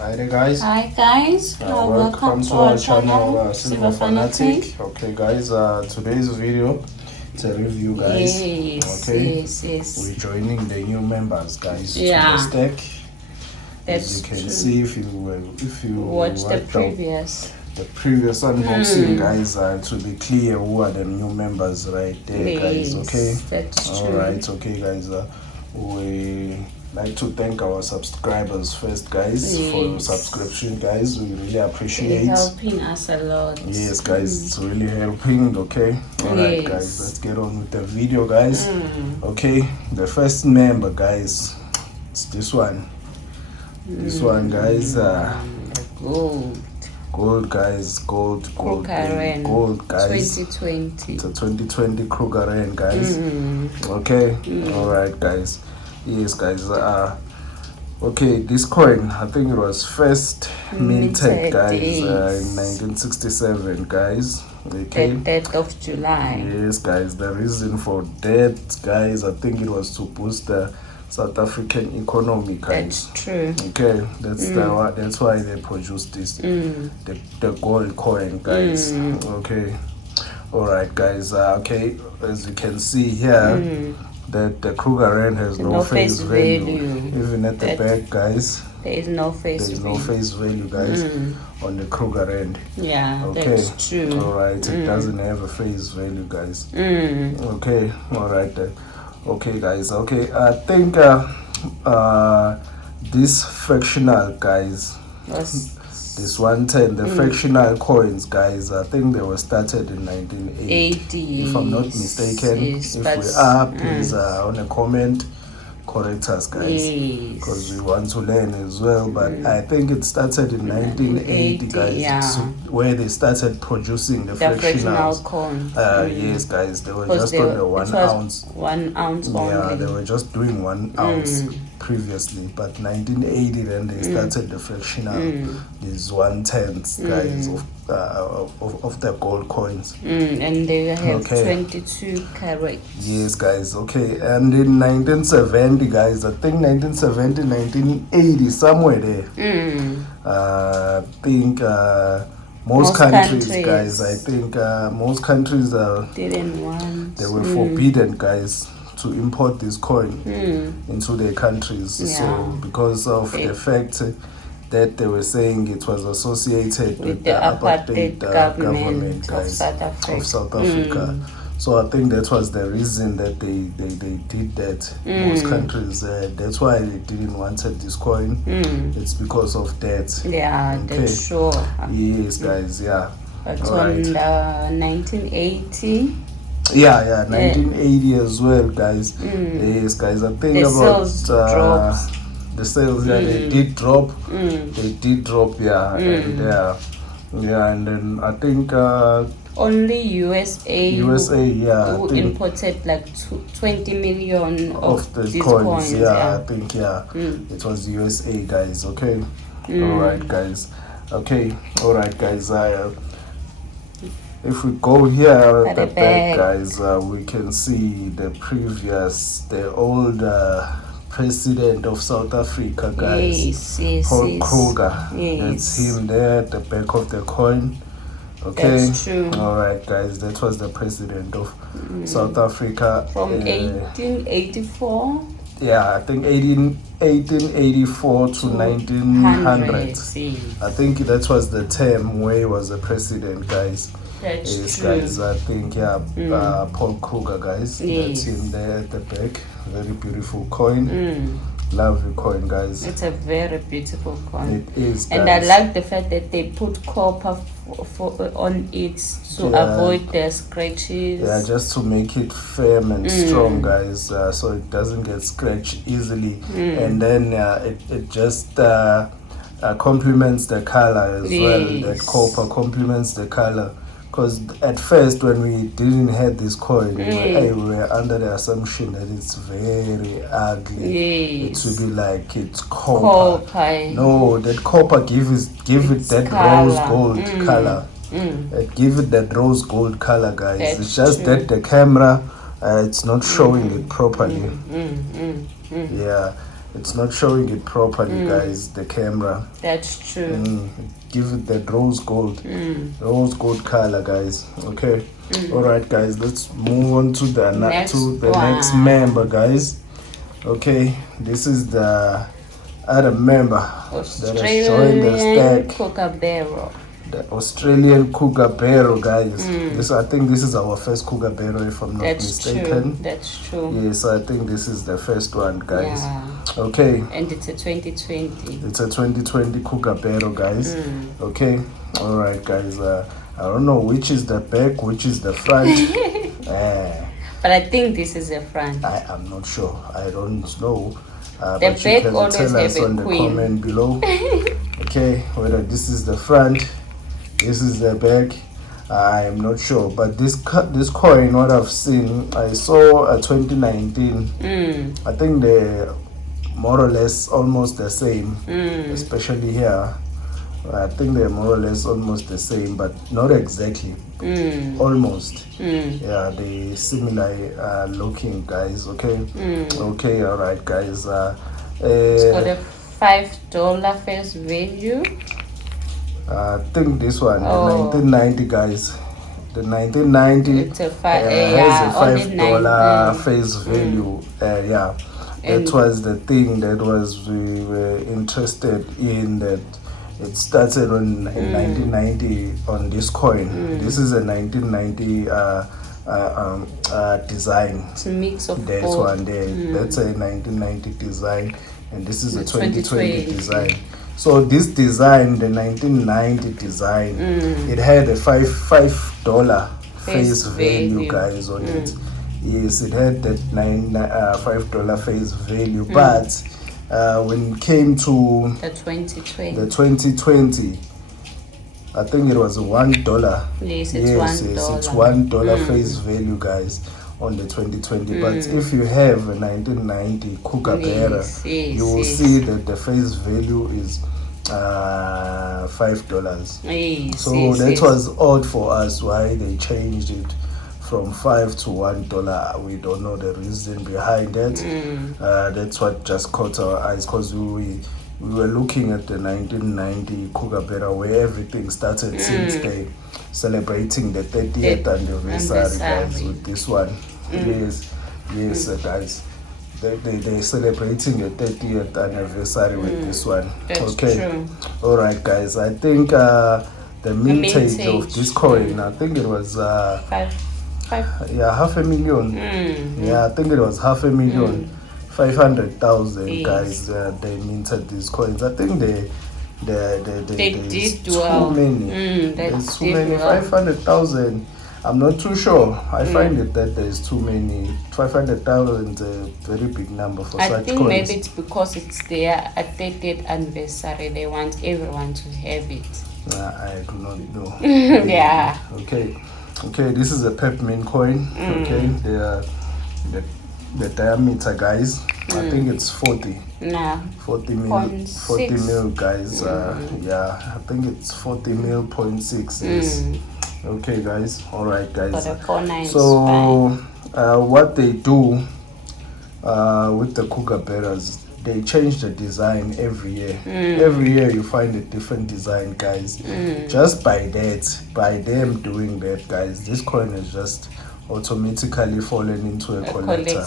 Hi there, guys. Hi guys, Welcome to our channel, Silver Fanatic. Okay, guys. Today's video, it's a review, guys. Yes, okay. yes. We're joining the new members, guys, Yeah. to the stack. That's As you can true. see, if you watch the previous unboxing, guys, to be clear who are the new members right there, guys. Okay. That's true. All right. Okay, guys. We like to thank our subscribers first, guys, for your subscription, guys. We really appreciate. They're helping us a lot. Yes, guys, it's really helping. Okay. All right, guys, let's get on with the video, guys. Okay, the first member, guys, it's this one. This one, guys. Gold, guys. Gold, Krugerrand, guys. 2020. It's a 2020 Krugerrand, guys. Okay. All right, guys. Yes, guys. Okay, this coin, I think it was first minted, guys, in 1967, guys. Okay. The 3rd of July. Yes, guys. The reason for that, guys, I think it was to boost the South African economy, guys. That's true. Okay, that's why they produced this, the gold coin, guys. Okay. All right, guys. Okay, as you can see here, that the Krugerrand has no face value. Even at the back, guys, there is no face value, guys, on the Krugerrand. Yeah, okay. That's true. All right, it doesn't have a face value, guys. Okay, all right. Okay, guys. Okay, I think this fractional, guys, this 110, the fractional coins, guys, I think they were started in 1980, if I'm not mistaken. If we are, please on a comment correct us, guys, because we want to learn as well. But I think it started in 1980, guys, where they started producing the fractional coins. Yes, guys, they were just on the 1 ounce. 1 ounce only. Yeah, they were just doing 1 ounce previously, but 1980 then they started the fractional, these 1/10, guys, of the gold coins. And they have 22 carats. Yes, guys. Okay, and in 1970, guys, I think 1970, 1980, somewhere there. I think most countries, guys, I think most countries didn't want. They were forbidden, guys, to import this coin into their countries. So because of the fact that they were saying it was associated with the apartheid government, guys, of South Africa. So I think that was the reason that they did that. Most countries, that's why they didn't wanted this coin. It's because of that. Yeah, that's sure. Yes, guys, yeah. But on the 1980. Yeah, 1980 as well, guys. Yes, guys, I think the about sales dropped. The sales, they did drop. They did drop, and then I think only USA, who imported like 20 million of these coins. I think it was USA, guys. Okay, all right, guys. Okay, all right, guys. If we go here at the back, guys, we can see the old president of South Africa, guys. Paul Kruger. That's him there at the back of the coin. Okay. That's true. All right, guys. That was the president of South Africa from 1884. Yeah, I think 1884 to 1900. I think that was the term where he was a president, guys. Yes, true. Guys, I think Paul Kruger, guys. That's him there at the back. Very beautiful coin. Lovely coin, guys. It's a very beautiful coin. It is, guys. And I like the fact that they put copper on it to avoid the scratches. Yeah, just to make it firm and strong, guys, so it doesn't get scratched easily. And then it just complements the color as well. That copper complements the color. Because at first, when we didn't have this coin, we were under the assumption that it's very ugly. It should be like it's copper. No, that copper give it that rose gold color. It give it that rose gold color, guys. It's just that the camera, it's not showing it properly. Yeah. it's not showing it properly, guys. The camera. That's true. Give it that rose gold color, guys. Okay. All right, guys. Let's move on to the next member, guys. Okay, this is the other member that has joined the stack. Kookaburra. The Australian Kookaburra, guys. I think this is our first Kookaburra, if I'm not mistaken. That's true. Yes, I think this is the first one, guys. Yeah. Okay. And it's a 2020. It's a 2020 Kookaburra, guys. Okay. All right, guys. I don't know which is the back, which is the front. But I think this is the front. I am not sure. I don't know. The but back you can always tell us have a on queen. the comment below. Okay, whether this is the front, this is the back, I am not sure. But this coin, what I've seen, I saw a 2019. I think they're more or less almost the same, especially here. I think they're more or less almost the same, but not exactly. Almost. Yeah, they similar looking, guys. Okay. Okay. All right, guys. It's got a $5 face value. I think this one, the 1990, guys. The 1990 it's a has a $5 face value. Yeah, that was the thing that we were interested in. That it started in 1990 on this coin. This is a 1990 design. It's a mix of That's both. one there. That's a 1990 design, and this is a 2020 design. So this design, the 1990 design, it had a $5 face value, guys, on it. Yes, it had that $5 face value, but when it came to the 2020, I think it was $1. Yes, it's $1. Yes, it's $1 face value, guys, on the 2020. But if you have a 1990 Kookaburra, you will see that the face value is $5. So that was odd for us why they changed it from $5 to $1. We don't know the reason behind that. That's what just caught our eyes, because we were looking at the 1990 Kookaburra where everything started since they celebrating the 30th anniversary, guys, with this one. Yes, guys. They're celebrating the 30th anniversary with this one. That's okay. True. All right, guys. I think the mintage of this coin, I think it was $5. Yeah, $500,000. Yeah, I think it was $500,000. 500,000 guys. They minted these coins. I think they did well. Too many. There's too many. 500,000. I'm not too sure. I find it that there's too many. 500,000 is a very big number for such coins. I think maybe it's because it's their 30th anniversary. They want everyone to have it. I do not know. Yeah. Okay, this is a peppermint coin. Okay, the diameter, guys. I think it's 40. Nah. 40 mil, guys. Yeah, I think it's 40 mil 0.6. Yes. Okay, guys. All right, guys. So what they do with the Kookaburras, they change the design every year. Every year you find a different design, guys. Just by them doing that, guys, this coin is just automatically fallen into a collector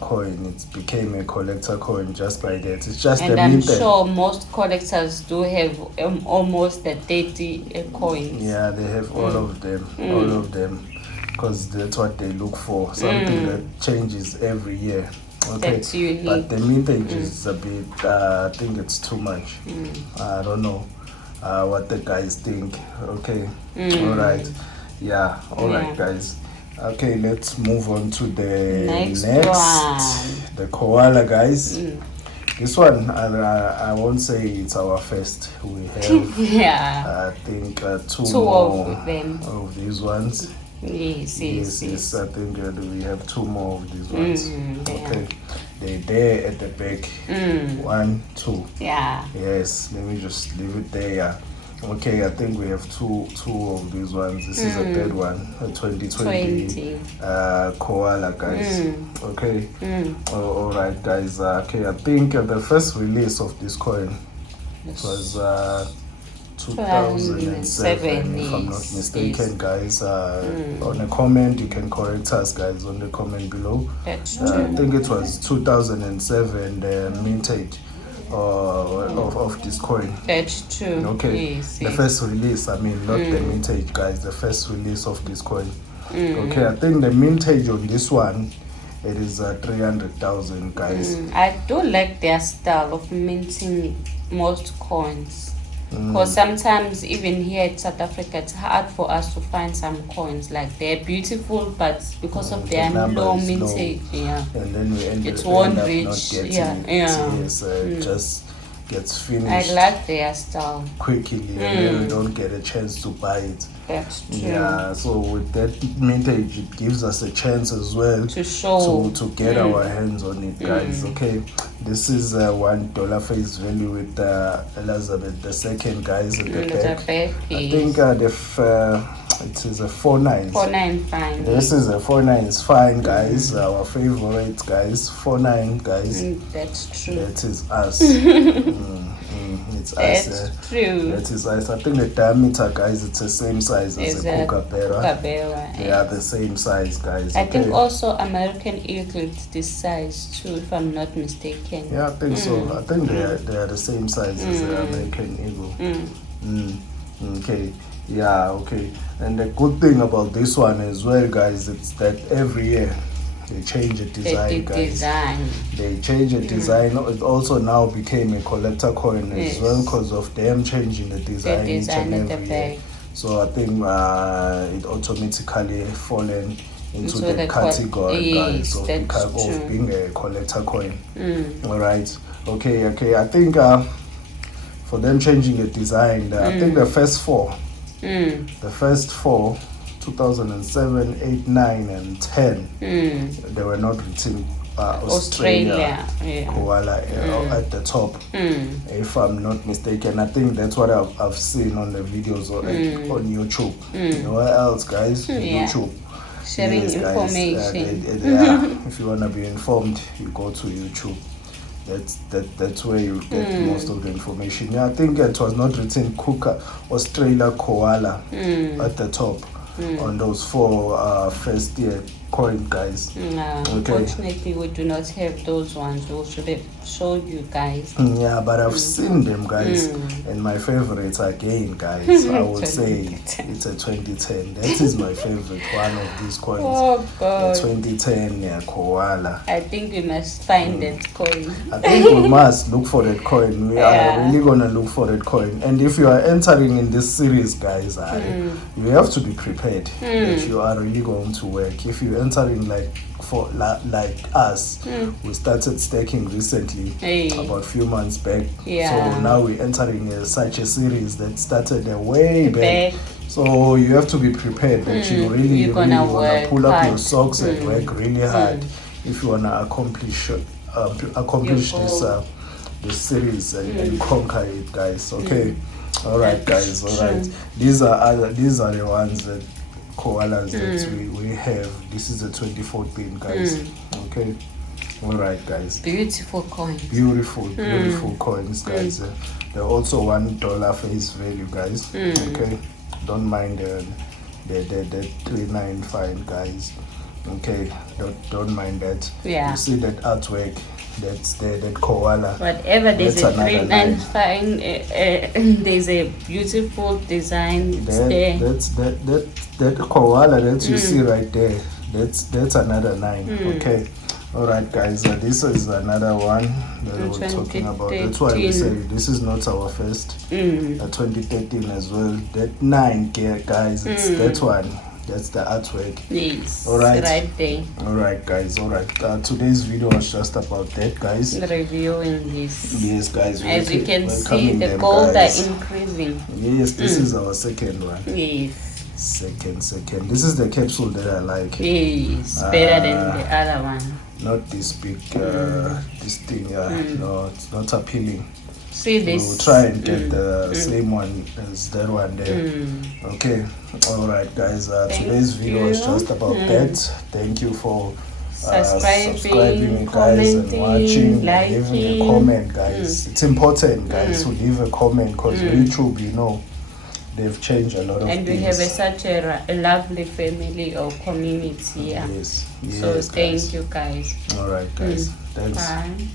coin. It became a collector coin just by that. It's just and I'm sure most collectors do have almost the 30 coins. Yeah, they have all of them, because that's what they look for, something that changes every year. Okay, that's unique. But the mintage is a bit, I think it's too much. I don't know what the guys think. Okay, all right. Yeah, all right, guys. Okay, let's move on to the next one. The koala, guys. This one, I won't say it's our first. We have, I think, two more of these ones. Yes. I think we have two more of these ones. Okay, they're there at the back. 1, 2. Yeah. Yes, let me just leave it there. Okay, I think we have two of these ones. This is a third one, a 2020 koala, guys. Okay. All right, guys. Okay, I think the first release of this coin was 2007, if I'm not mistaken, guys. On a comment, you can correct us, guys, on the comment below. That's true. I think it was 2007, the mintage of this coin. That's true. Okay, Yes, the first release, I mean, not the mintage, guys, the first release of this coin. Okay, I think the mintage on this one, it is 300,000, guys. I do like their style of minting most coins. Because sometimes even here in South Africa, it's hard for us to find some coins. Like they're beautiful, but because of their low mintage, and then we end it up won't not reach. getting it just gets finished. I like their style quickly, and then we don't get a chance to buy it. That's true. Yeah, so with that mintage, it gives us a chance as well to show to get our hands on it, guys. Okay, this is $1 face value with Elizabeth II, guys, at the back. I think it is a 49. 49 fine. This is a 49 is fine, guys. Our favorite, guys. 49, guys. That's true. That is us. It's That's us. True. That is us. I think the diameter, guys, it's the same size as a kookaburra. They are the same size, guys. I think also American eagle is this size too, if I'm not mistaken. Yeah, I think so. I think they are the same size as the American eagle. Okay. Yeah, okay. And the good thing about this one as well, guys, it's that every year they change the design, guys. They change the design. It also now became a collector coin as well because of them changing the design each and every year. So I think it automatically fallen into the category, guys, of being a collector coin. All right. Okay. I think for them changing the design, I think the first four. The first four, 2007, 8, 9, and 10, they were not written Australia koala at the top, if I'm not mistaken. I think that's what I've seen on the videos on YouTube. Where else, guys? YouTube. Sharing information. If you want to be informed, you go to YouTube. That's where you get most of the information. Yeah, I think it was not written Australia koala at the top on those four first year coin, guys. Unfortunately, we do not have those ones. We should have showed you guys. Yeah, but I've seen them, guys, and my favorites again, guys. I would say it's a 2010. That is my favorite one of these coins. Oh God! The 2010 koala. I think we must find that coin. I think we must look for that coin. We are really gonna look for that coin. And if you are entering in this series, guys, you have to be prepared that you are really going to work. If you entering like us, we started staking recently, about a few months back. So now we're entering such a series that started way back. So you have to be prepared that you really want to pull up your socks and work really hard if you want to accomplish this series and conquer it, guys. Okay. All right, guys. All right. These are the ones that koalas that we have. This is the 2014, guys. Okay. All right, guys. Beautiful coins. Beautiful coins, guys. They're also $1 face value, guys. Okay. Don't mind the 395, guys. Okay. Don't mind that. You see that artwork. That's that koala. Whatever, there's a 395. There's a beautiful design there. That koala that you see right there. That's another 9. Okay. All right, guys. This is another one that we're talking about. That's why we say this is not our first. 2013 as well. That 9, guys. It's that one. That's the artwork. Yes. All right. Right there. All right, guys. All right. Today's video was just about that, guys. Reviewing this. Yes, guys. As you can see, the gold are increasing. Yes, this is our second one. Yes. Second. This is the capsule that I like. Yes. Better than the other one. Not this big, this thing. No, it's not appealing. See this. We'll try and get the same one as that one there. Okay. All right, guys. Today's video is just about that. Thank you for subscribing, guys, and watching, and leaving a comment, guys. It's important, guys, to leave a comment because YouTube, you know, they've changed a lot of and things. we have such a lovely family or community. Yes. So Yes, thank guys. you, guys. All right, guys. Thanks. Bye.